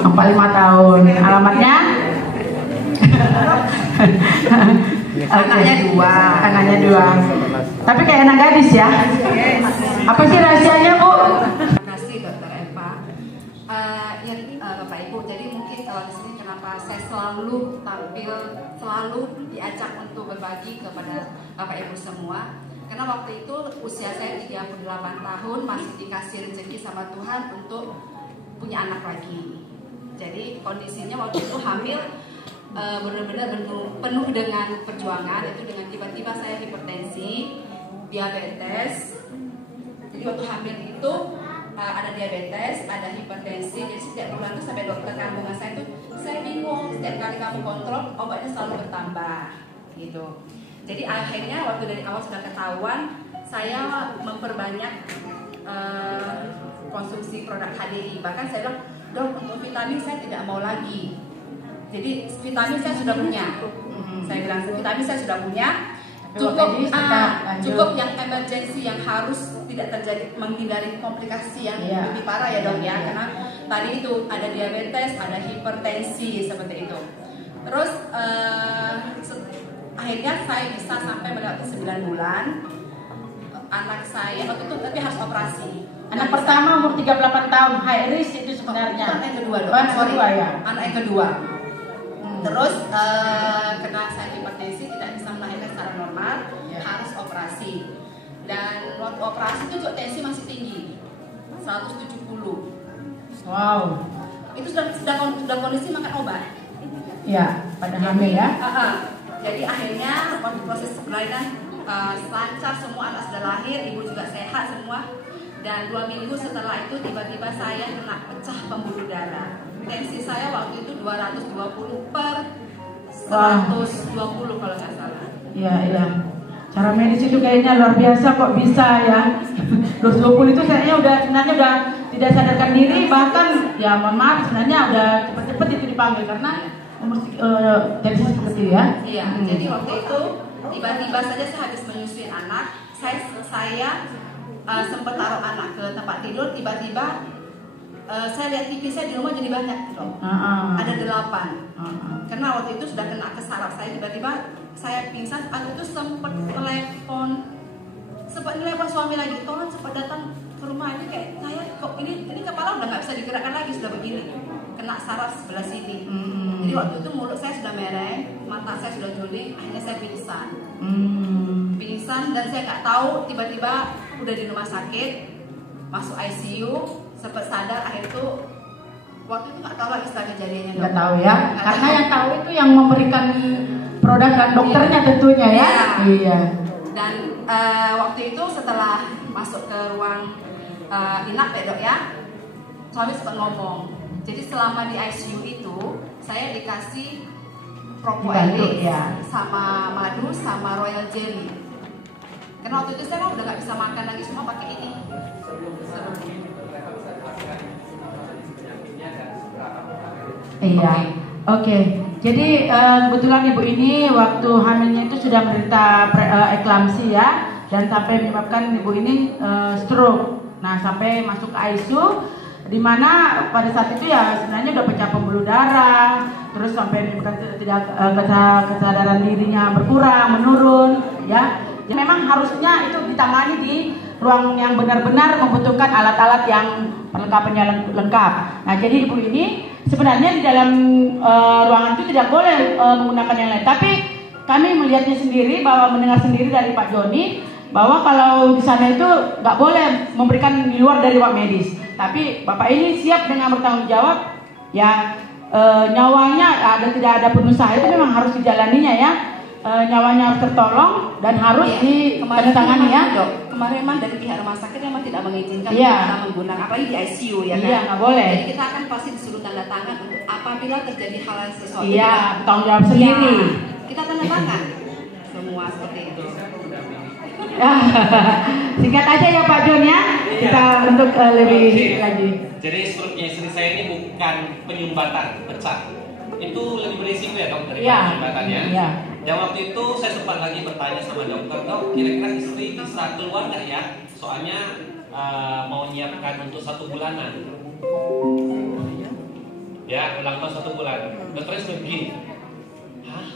45 tahun. Alamatnya? Anaknya dua. Anaknya dua. Tapi kayak anak gadis ya? Yes. Apa sih rahasianya, Bu? Terima kasih Dr. Eva. Bapak Ibu, jadi mungkin di sini kenapa saya selalu tampil, selalu diajak untuk berbagi kepada Bapak Ibu semua. Karena waktu itu usia saya 38 tahun, masih dikasih rezeki sama Tuhan untuk punya anak lagi. Jadi kondisinya waktu itu hamil benar-benar penuh dengan perjuangan. Itu dengan tiba-tiba saya hipertensi, diabetes. Jadi waktu hamil itu ada diabetes, ada hipertensi. Jadi setiap bulan itu sampai dokter kandungan saya itu, saya bingung, setiap kali kamu kontrol obatnya selalu bertambah gitu. Jadi akhirnya waktu dari awal sudah ketahuan, saya memperbanyak konsumsi produk HDI. Bahkan saya bilang, dok, untuk vitamin saya tidak mau lagi. Jadi vitamin saya sudah punya. Saya bilang vitamin saya sudah punya. Cukup yang emergency, yang harus tidak terjadi, menghindari komplikasi yang lebih parah ya dok ya. Karena tadi itu ada diabetes, ada hipertensi seperti itu. Terus akhirnya saya bisa sampai melewati 9 bulan. Anak saya waktu itu tapi harus operasi. Anak pertama umur 38 tahun, high risk itu sebenarnya. Anak yang kedua dok. Sorry. Ya. Anak yang kedua. Terus karena saya hipertensi tidak bisa melahirkan secara normal, harus operasi. Dan waktu operasi itu juga tensi masih tinggi, 170. Wow. Itu sudah kondisi makan obat. Ya, pada hamil ya. Jadi akhirnya waktu proses persalinan lancar, semua anak sudah lahir, ibu juga sehat semua. Dan 2 minggu setelah itu tiba-tiba saya kena pecah pembuluh darah. Tensi saya waktu itu 220 per 120 kalau nggak salah. Iya. Cara medis itu kayaknya luar biasa kok bisa ya. 220 itu sebenarnya udah tidak sadarkan diri, bahkan ya mohon maaf sebenarnya udah cepet-cepet itu dipanggil karena tensi seperti itu ya. Iya. Jadi waktu itu tiba-tiba saja saya habis menyusui anak, saya sempat taruh anak ke tempat tidur, tiba-tiba saya lihat TV saya di rumah jadi banyak gitu. Ada 8. Karena waktu itu sudah kena ke saraf saya, tiba-tiba saya pingsan. Aku itu sempat telepon suami lagi, tolong cepat datang ke rumah ini, kayak saya kok ini kepala udah nggak bisa digerakkan lagi, sudah begini, kena saraf sebelah sini. Jadi waktu itu mulut saya sudah mereng, mata saya sudah juling, akhirnya saya pingsan. Pingsan dan saya nggak tahu, tiba-tiba udah di rumah sakit, masuk ICU, sempat sadar. Akhir itu waktu itu nggak tahu lagi setelah kejadiannya. Nggak tahu ya, karena yang tahu itu yang memberikan produk dan dokternya tentunya ya. Iya. Dan waktu itu setelah masuk ke ruang inap ya dok ya, suami sempat ngomong. Jadi selama di ICU itu saya dikasih propolis sama madu sama royal jelly. Karena waktu itu saya udah nggak bisa makan lagi, semua pakai ini. Iya, oke. Jadi kebetulan ibu ini waktu hamilnya itu sudah menderita eklamsi ya, dan sampai menyebabkan ibu ini stroke. Nah sampai masuk ke ICU, di mana pada saat itu ya sebenarnya udah pecah pembuluh darah, terus sampai menyebabkan kesadaran dirinya berkurang, menurun, ya. Memang harusnya itu ditangani di ruang yang benar-benar membutuhkan alat-alat yang perlengkapannya lengkap. Nah, jadi ibu ini sebenarnya di dalam ruangan itu tidak boleh menggunakan yang lain. Tapi kami melihatnya sendiri, bahwa mendengar sendiri dari Pak Joni, bahwa kalau di sana itu nggak boleh memberikan di luar dari ruang medis. Tapi Bapak ini siap dengan bertanggung jawab, ya nyawanya tidak ada penusaha itu memang harus dijalaninya ya. Nyawanya harus tertolong dan harus ditandatangani ya. Kemarin memang dari pihak rumah sakit memang tidak mengizinkan kita menggunakan, apalagi di ICU ya kan. Iya, nggak boleh. Jadi kita akan pasti disuruh tanda tangan untuk apabila terjadi hal yang sesuatu. Iya, tanggung jawab sendiri. Kita tanda tangan semua seperti itu. Singkat aja ya Pak Jon ya. Kita untuk lebih lagi. Jadi struknya istri saya ini bukan penyumbatan pecah. Itu lebih berisiko ya dok dari penyumbatannya. Iya. Dan waktu itu saya sempat lagi bertanya sama dokter, dok, kira-kira istri bisa keluar nggak ya? Soalnya mau nyiapkan untuk 1 bulanan. Ya, ulang tahun 1 bulan. Dokternya sudah begini. Hah?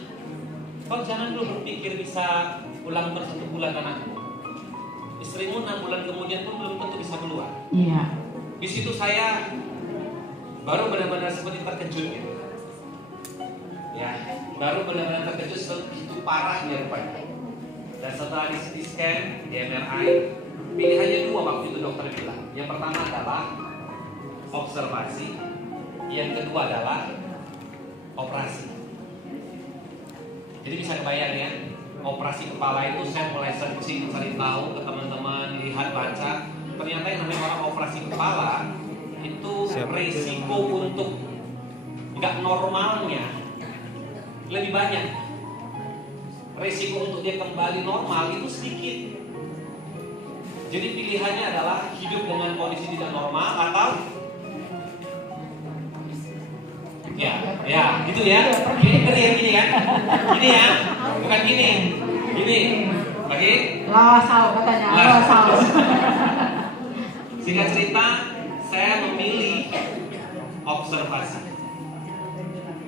Kau jangan dulu berpikir bisa ulang tahun 1 bulan anakku. Istrimu 6 bulan kemudian pun belum tentu bisa keluar. Iya. Di situ saya baru benar-benar seperti terkejut gitu. Ya, baru benar-benar terkejut begitu parahnya rupanya. Dan setelah di CT scan, di MRI, pilihannya 2 waktu itu dokter bilang. Yang pertama adalah observasi, yang kedua adalah operasi. Jadi bisa kebayang ya, operasi kepala itu saya mulai searching, cari tahu ke teman-teman, lihat, baca. Ternyata yang namanya orang operasi kepala itu resiko untuk nggak normalnya lebih banyak. Resiko untuk dia kembali normal itu sedikit. Jadi pilihannya adalah hidup dengan kondisi tidak normal atau ya gitu ya. Gini kan? Gini ya, bukan gini. Gini. Lagi? Lawasau katanya. Lawasau. Singkat cerita, saya memilih observasi.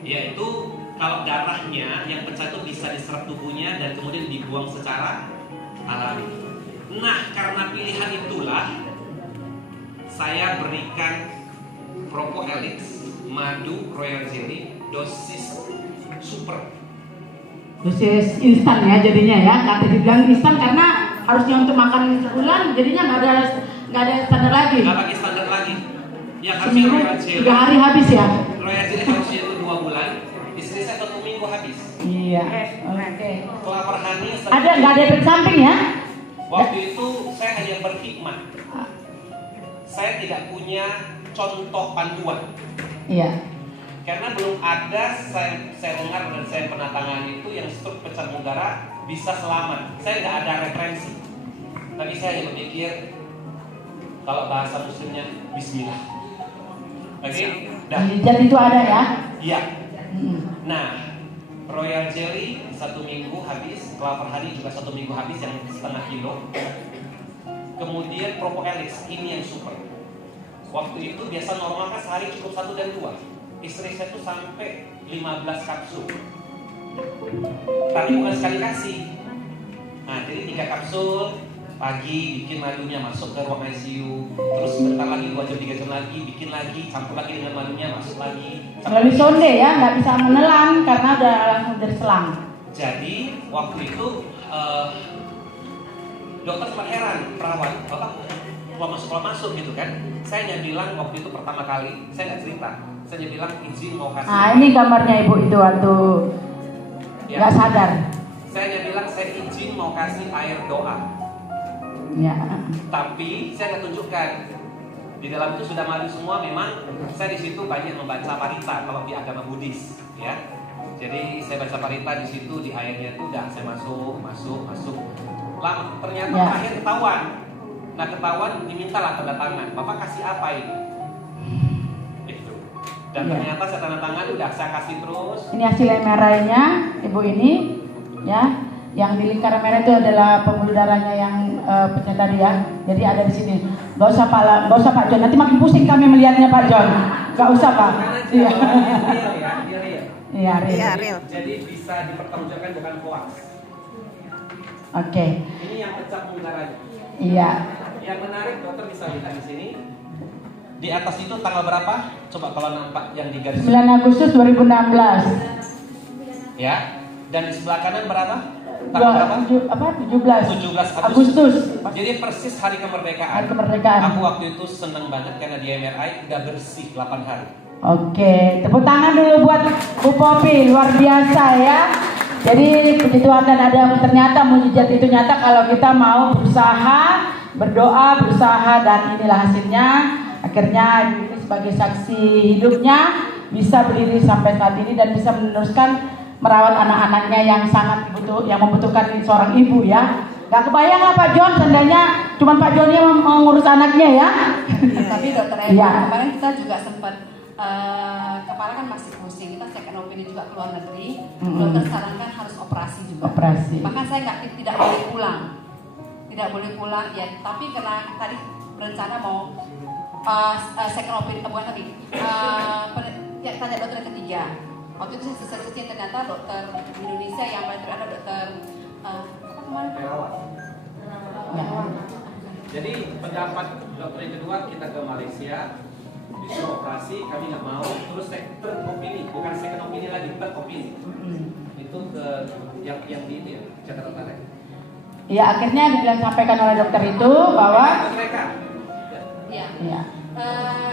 Yaitu kalau darahnya yang pecah itu bisa diserap tubuhnya dan kemudian dibuang secara alami. Nah, karena pilihan itulah saya berikan Propohelix, madu, royal jelly, dosis super. Dosis instan ya jadinya ya. Kata dibilang instan karena harusnya untuk makan sebulan, jadinya nggak ada standar lagi. Nggak pakai standar lagi. Yang harusnya royal jelly 3 hari habis ya. Royal jelly harusnya itu 2 bulan. Istri saya 1 minggu habis. Iya. Oke. Kelapar honey. Nggak ada efek samping ya? Waktu itu saya hanya berhikmat. Saya tidak punya contoh panduan. Iya. Karena belum ada saya dengar dan saya pernah tangani itu yang stroke pecah udara bisa selamat. Saya nggak ada referensi. Tapi saya berpikir kalau bahasa muslimnya Bismillah. Oke, Jadi itu ada ya? Iya. Nah, royal jelly 1 minggu habis, kelapar honey juga 1 minggu habis yang setengah kilo. Kemudian Propohelix ini yang super. Waktu itu biasa normal kan sehari cukup 1 dan 2. Istri saya tuh sampai 15 kapsul. Tapi bukan sekali kasih. Nah, jadi 3 kapsul pagi bikin madunya masuk ke ruang ICU. Terus sebentar lagi 2 jam 3 jam lagi bikin lagi, campur lagi dengan madunya masuk lagi. Melalui sonde ya, nggak bisa menelan karena udah langsung dari selang. Jadi waktu itu dokter sempat heran, perawat, bapak keluar masuk gitu kan. Saya hanya bilang waktu itu pertama kali, saya nggak cerita. Saya hanya bilang izin mau kasih. Nah ini gambarnya ibu itu waktu nggak sadar. Saya hanya bilang saya izin mau kasih air doa. Ya. Tapi saya nggak tunjukkan. Di dalam itu sudah madu semua. Memang saya di situ banyak membaca parita kalau di agama Buddhis, ya. Jadi saya baca parita di situ di airnya itu udah saya masuk. Lama ternyata akhir ketahuan. Nah ketahuan dimintalah tanda tangan. Bapak kasih apa ini? Itu. Dan ternyata saya tanda tangan udah saya kasih terus. Ini hasil MRI-nya ibu ini, ya. Yang di lingkaran merah itu adalah pembuluh darahnya yang pecah tadi ya. Jadi ada di sini. Gak usah Pak John. Nanti makin pusing kami melihatnya Pak John. Gak usah Pak. Iya. Iya real. Jadi bisa dipertanggungjawabkan bukan hoax. Oke. Ini yang pecah udaranya. Iya. Yang menarik dokter bisa lihat di sini. Di atas itu tanggal berapa? Coba kalau nampak yang di garis. 9 Agustus 2016. Ya. Dan di sebelah kanan berapa? Tanggal berapa? 17 Agustus. Jadi persis hari kemerdekaan. Hari kemerdekaan. Aku waktu itu seneng banget karena di MRI udah bersih 8 hari. Oke, tepuk tangan dulu buat Bu Popi, luar biasa ya. Jadi puji Tuhan dan ada ternyata mujizat itu nyata kalau kita mau berusaha, berdoa, berusaha dan inilah hasilnya. Akhirnya ini sebagai saksi hidupnya bisa berdiri sampai saat ini dan bisa meneruskan merawat anak-anaknya yang sangat membutuhkan seorang ibu ya. Gak kebayang lah Pak John, seandainya cuma Pak John yang mengurus anaknya ya. Tapi dokter Eva, kemarin kita juga sempat kepala kan masih pusing, kita second opinion juga ke luar negeri. Dokter sarankan harus operasi juga. Bahkan saya tidak boleh pulang ya. Tapi karena tadi berencana mau second opinion bukan tadi. Waktu itu saya selesai cuci, ternyata dokter Indonesia yang paling ada dokter apa kemarin? Jadi pendapat dokter yang kedua, kita ke Malaysia, disuruh operasi, kami nggak mau. Terus third opini, bukan second opini lagi, third opini. Itu ke yang di ini ya, Jakarta Utara. Ya, akhirnya sampaikan oleh dokter itu bahwa mereka. Ya.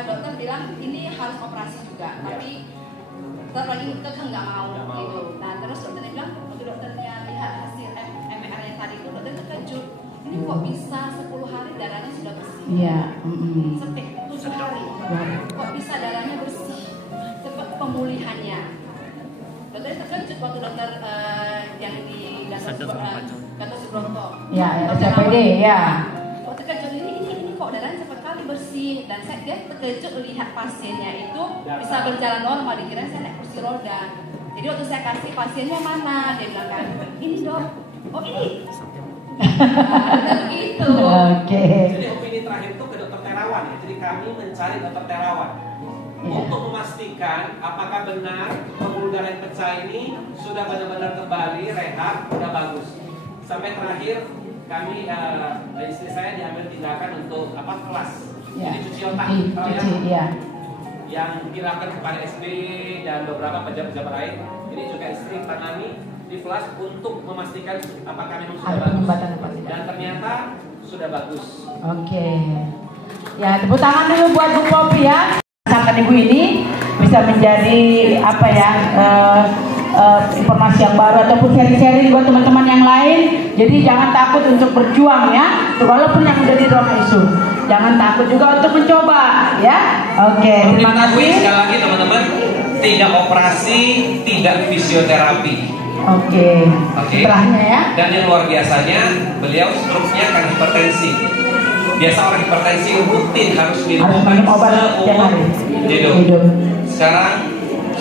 Dokter bilang ini harus operasi juga, tapi dokter lagi kekeh nggak mau gitu. Nah terus dokternya bilang, waktu dokternya lihat hasil MR yang tadi itu, dokter terkejut. Ini kok bisa 10 hari darahnya sudah bersih? Iya. 7 hari. Kok bisa darahnya bersih? Cepat pemulihannya. Dokternya terkejut waktu dokter yang di Gatot Subroto. Ya, SPPD ya. Waktu terkejut ini kok darahnya cepat kali bersih, dan dia terkejut melihat pasiennya itu bisa berjalan normal, dikira saya naik kursi roda. Jadi waktu saya kasih pasiennya mana, dia bilang kan, ini dok, oh ini. Gitu. Oke. Jadi opini terakhir itu ke dokter terawan ya. Jadi kami mencari dokter terawan untuk memastikan apakah benar pembuluh darah yang pecah ini sudah benar-benar kembali rehab, sudah bagus. Sampai terakhir kami istri saya diambil tindakan untuk kelas. Jadi cuci otak. Yang dilakukan kepada SB dan beberapa pejabat-pejabat lain. Ini juga istri tangani di flash untuk memastikan apakah memang sudah bagus. Dan ternyata sudah bagus. Oke. Ya, tepuk tangan dulu buat Bu Popi ya. Misalkan ibu ini bisa menjadi informasi yang baru ataupun sharing-sharing buat teman-teman yang lain. Jadi jangan takut untuk berjuang ya. Walaupun yang udah di ruang ISU, jangan takut juga untuk mencoba ya. Oke, terima kasih. Sekali lagi teman-teman, tidak operasi, tidak fisioterapi. Oke. Setelahnya ya. Dan yang luar biasanya, beliau struknya kan hipertensi. Biasa orang hipertensi rutin harus minum obat setiap hari. Hidup. Sekarang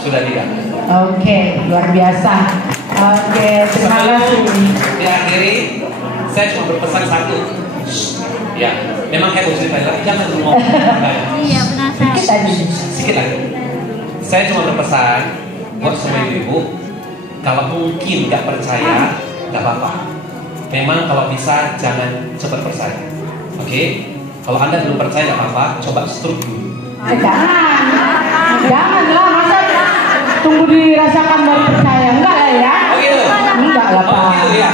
sudah tidak. Oke, luar biasa. Oke, terima kasih. Diakhiri, saya cuma berpesan satu. Ya, memang saya mau cerita lagi, jangan ngomong. Iya, benar. Sedikit lagi. Saya cuma berpesan buat semua ibu, kalau mungkin nggak percaya, nggak apa-apa. Memang kalau bisa jangan cepat percaya. Oke? Kalau Anda belum percaya nggak apa-apa, coba struk dulu. Janganlah, masa tunggu dirasakan baru percaya, enggak lah ya? Oh gitu? Enggak lah Pak. Oh gitu ya?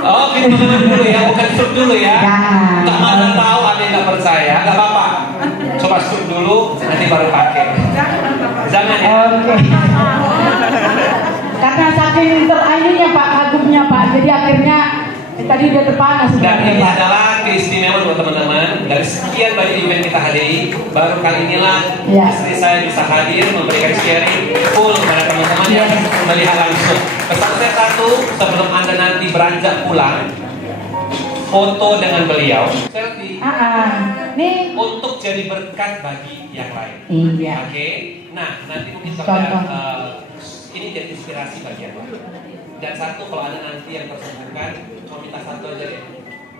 Oh gitu dulu ya, bukan struk dulu ya? Jangan. Tak mana tahu Anda nggak percaya, nggak apa-apa. Coba struk dulu, nanti baru pakai. Jangan ya? Oke. Karena saking terayunya Pak, kagumnya Pak, jadi akhirnya tadi udah terpanas. Dan ini adalah keistimewaan buat teman-teman. Dari sekian banyak event kita hadiri, baru kali inilah istri saya bisa hadir memberikan sharing full kepada teman-teman yang melihat langsung. Pesan saya satu, sebelum Anda nanti beranjak pulang, foto dengan beliau, selfie. Nih untuk jadi berkat bagi yang lain. Iya. Oke. Nah, nanti mungkin ini jadi inspirasi bagi yang lain. Dan satu, kalau ada nanti yang tersebutkan, cuma minta satu aja deh.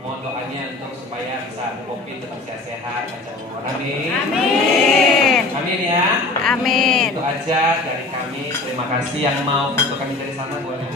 Mohon doanya untuk supaya bisa Popi tetap sehat-sehat, panjang umur. Amin. Amin. Amin ya. Amin. Itu aja dari kami. Terima kasih yang mau foto kami dari sana boleh.